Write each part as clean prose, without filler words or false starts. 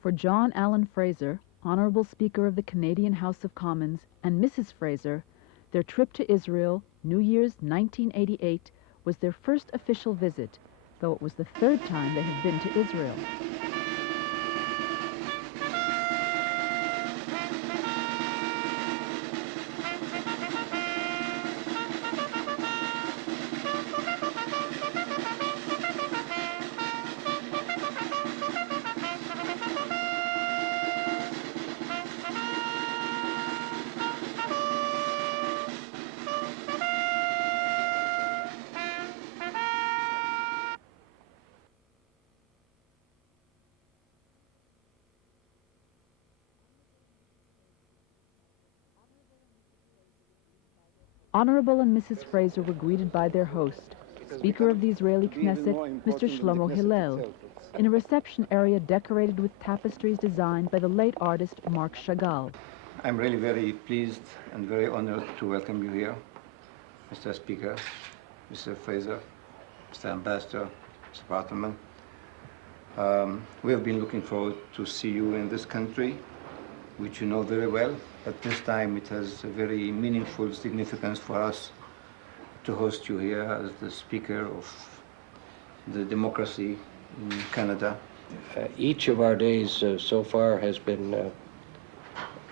For John Allen Fraser, Honorable Speaker of the Canadian House of Commons, and Mrs. Fraser, their trip to Israel, New Year's 1988, was their first official visit, though it was the third time they had been to Israel. Honorable and Mrs. Fraser were greeted by their host, Speaker of the Israeli Knesset, Mr. Shlomo Hillel, in a reception area decorated with tapestries designed by the late artist Marc Chagall. I'm really very pleased and very honored to welcome you here, Mr. Speaker, Mr. Fraser, Mr. Ambassador, Mr. Bartleman. We have been looking forward to see you in this country, which you know very well. But this time it has a very meaningful significance for us to host you here as the Speaker of the democracy in Canada. Each of our days so far has been,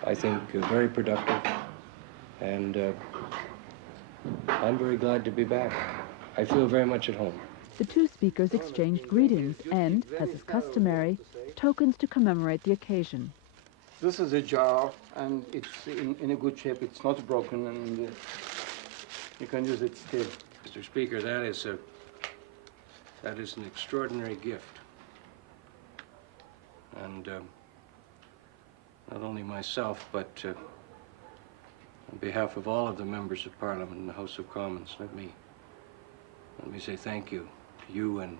I think, very productive, and I'm very glad to be back. I feel very much at home. The two speakers exchanged greetings and, as is customary, tokens to commemorate the occasion. This is a jar, and it's in a good shape. It's not broken, and you can use it still. Mr. Speaker, that is an extraordinary gift. And not only myself, but on behalf of all of the members of Parliament in the House of Commons, let me say thank you to you and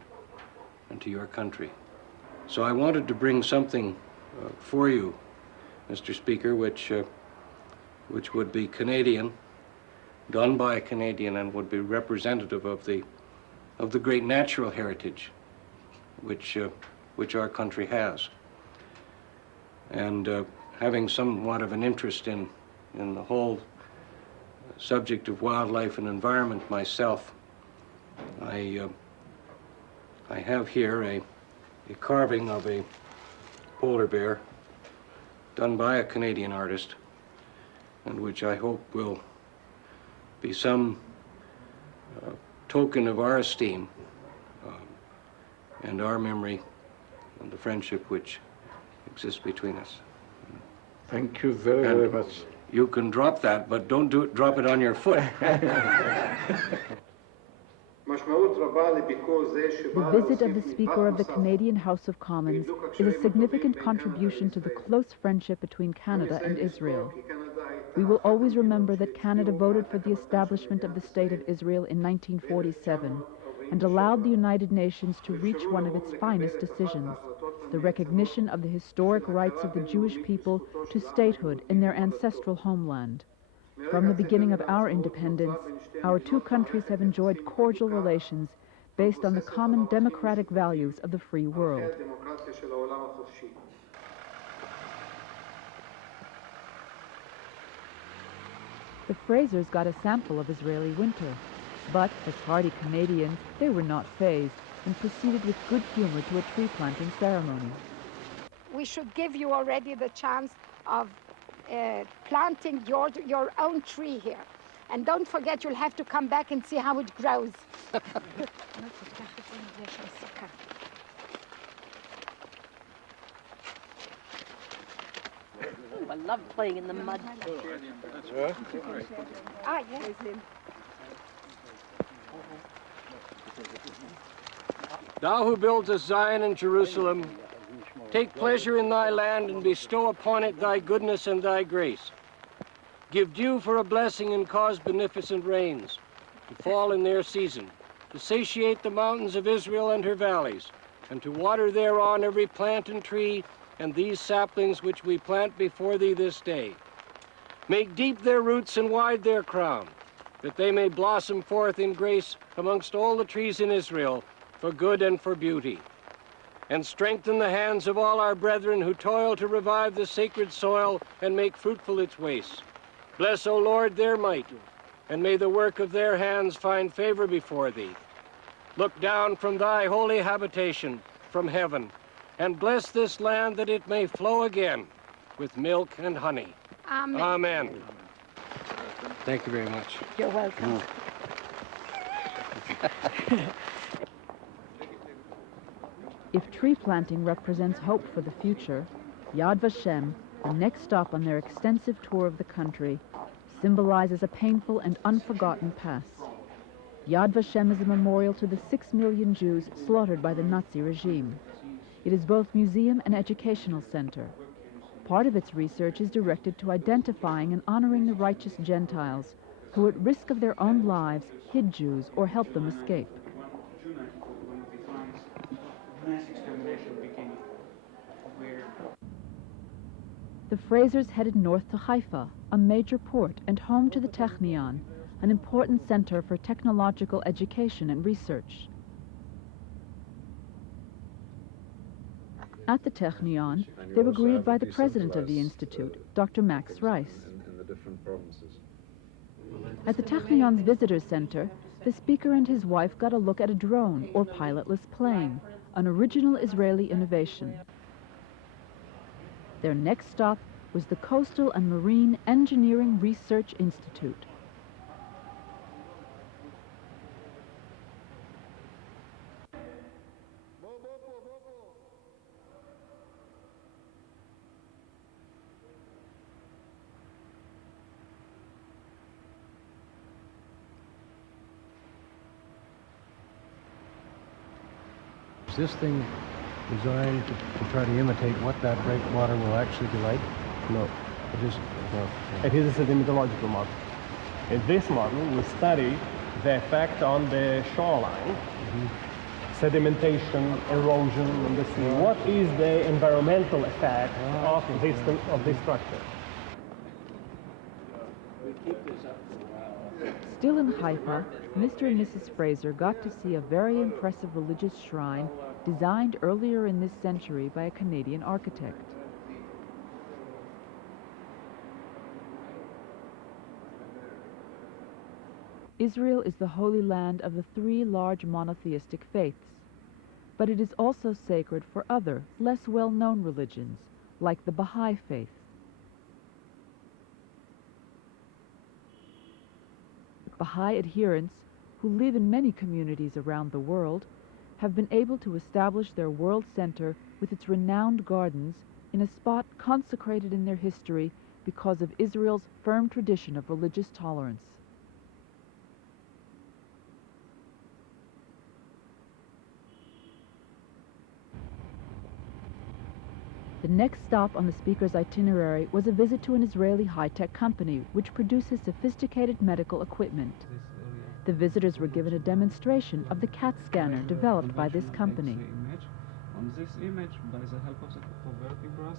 to your country. So I wanted to bring something for you, Mr. Speaker, which would be Canadian, done by a Canadian, and would be representative of the great natural heritage which our country has. And having somewhat of an interest in the whole subject of wildlife and environment myself, I have here a carving of a polar bear done by a Canadian artist, and which I hope will be some token of our esteem and our memory and the friendship which exists between us. Thank you very much. You can drop that, but don't drop it on your foot. The visit of the Speaker of the Canadian House of Commons is a significant contribution to the close friendship between Canada and Israel. We will always remember that Canada voted for the establishment of the State of Israel in 1947 and allowed the United Nations to reach one of its finest decisions, the recognition of the historic rights of the Jewish people to statehood in their ancestral homeland. From the beginning of our independence, our two countries have enjoyed cordial relations based on the common democratic values of the free world. The Frasers got a sample of Israeli winter, but as hardy Canadians, they were not fazed and proceeded with good humor to a tree planting ceremony. We should give you already the chance of planting your own tree here. And don't forget, you'll have to come back and see how it grows. I love playing in the mud. Ah, yes. Thou who buildest Zion and Jerusalem, take pleasure in thy land and bestow upon it thy goodness and thy grace. Give dew for a blessing and cause beneficent rains to fall in their season, to satiate the mountains of Israel and her valleys, and to water thereon every plant and tree and these saplings which we plant before thee this day. Make deep their roots and wide their crown, that they may blossom forth in grace amongst all the trees in Israel, for good and for beauty. and strengthen the hands of all our brethren who toil to revive the sacred soil and make fruitful its wastes. Bless, O Lord, their might, and may the work of their hands find favor before thee. Look down from thy holy habitation, from heaven, and bless this land that it may flow again with milk and honey. Amen. Amen. Thank you very much. You're welcome. If tree planting represents hope for the future, Yad Vashem, the next stop on their extensive tour of the country, symbolizes a painful and unforgotten past. Yad Vashem is a memorial to the 6 million Jews slaughtered by the Nazi regime. It is both museum and educational center. Part of its research is directed to identifying and honoring the righteous Gentiles who, at risk of their own lives, hid Jews or helped them escape. The Frasers headed north to Haifa, a major port and home to the Technion, an important center for technological education and research. At the Technion, they were greeted by the president of the institute, Dr. Max Rice. At the Technion's visitor center, the speaker and his wife got a look at a drone, or pilotless plane, an original Israeli innovation. Their next stop was the Coastal and Marine Engineering Research Institute. Is this thing designed to try to imitate what that breakwater will actually be like? No. It isn't. No. It is a sedimentological model. In this model, we study the effect on the shoreline, sedimentation, erosion in the sea. What is the environmental effect of this structure? Still in Haifa, Mr. and Mrs. Fraser got to see a very impressive religious shrine designed earlier in this century by a Canadian architect. Israel is the holy land of the 3 large monotheistic faiths, but it is also sacred for other, less well-known religions, like the Baha'i faith. Baha'i adherents, who live in many communities around the world, have been able to establish their world center with its renowned gardens in a spot consecrated in their history because of Israel's firm tradition of religious tolerance. The next stop on the speaker's itinerary was a visit to an Israeli high-tech company which produces sophisticated medical equipment. The visitors were given a demonstration of the CAT scanner developed by this company. On this image, by the help of the vertebrae,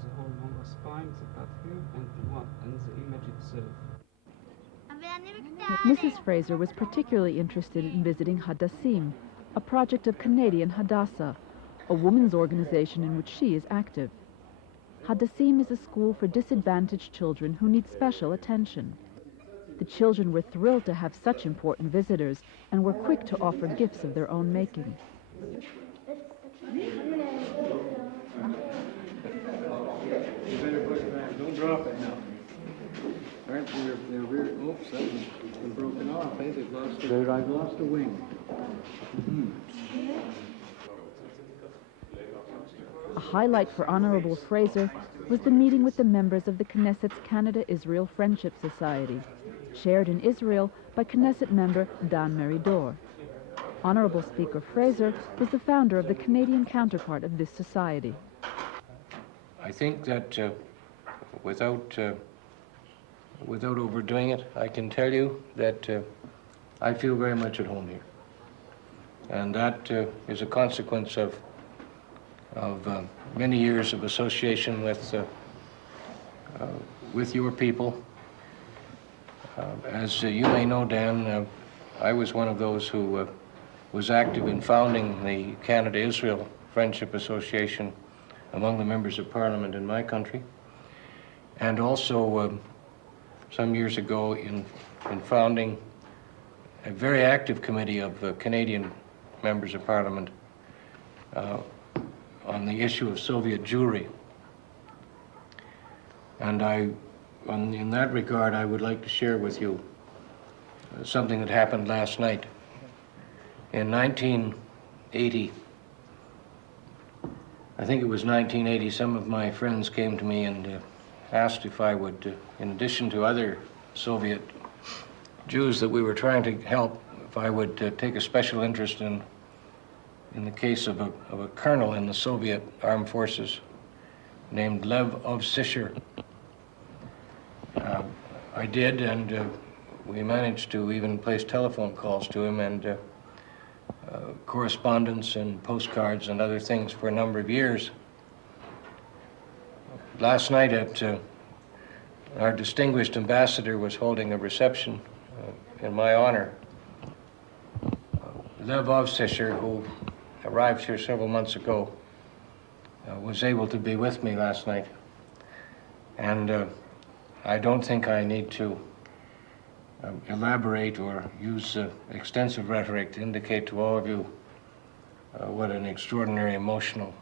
the whole lumbar spine, the cut here, and the image itself. Mrs. Fraser was particularly interested in visiting Hadassim, a project of Canadian Hadassah, a women's organization in which she is active. Hadassim is a school for disadvantaged children who need special attention. The children were thrilled to have such important visitors and were quick to offer gifts of their own making. You better put it back. Don't drop it now. Right, they're rear. Oops, that one's been broken off. Hey, I've lost a wing. A highlight for Honorable Fraser was the meeting with the members of the Knesset's Canada-Israel Friendship Society, chaired in Israel by Knesset member Dan Meridor. Honorable Speaker Fraser was the founder of the Canadian counterpart of this society. I think that without overdoing it, I can tell you that I feel very much at home here. And that is a consequence of many years of association with your people. As you may know, Dan, I was one of those who was active in founding the Canada-Israel friendship association among the members of parliament in my country, and also some years ago in founding a very active committee of Canadian members of parliament on the issue of Soviet Jewry. And in that regard, I would like to share with you something that happened last night. In 1980, I think it was 1980, some of my friends came to me and asked if I would, in addition to other Soviet Jews that we were trying to help, if I would take a special interest in the case of a colonel in the Soviet armed forces named Lev Ovsisher. I did, and we managed to even place telephone calls to him and correspondence and postcards and other things for a number of years. Last night our distinguished ambassador was holding a reception in my honor. Lev Ovsisher, who arrived here several months ago, was able to be with me last night. And I don't think I need to elaborate or use extensive rhetoric to indicate to all of you what an extraordinary emotional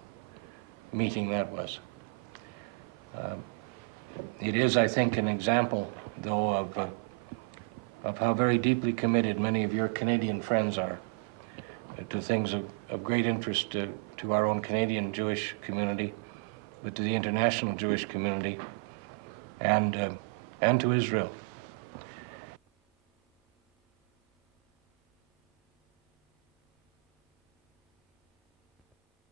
meeting that was. It is, I think, an example, though, of how very deeply committed many of your Canadian friends are to things of great interest to our own Canadian Jewish community, but to the international Jewish community, and to Israel.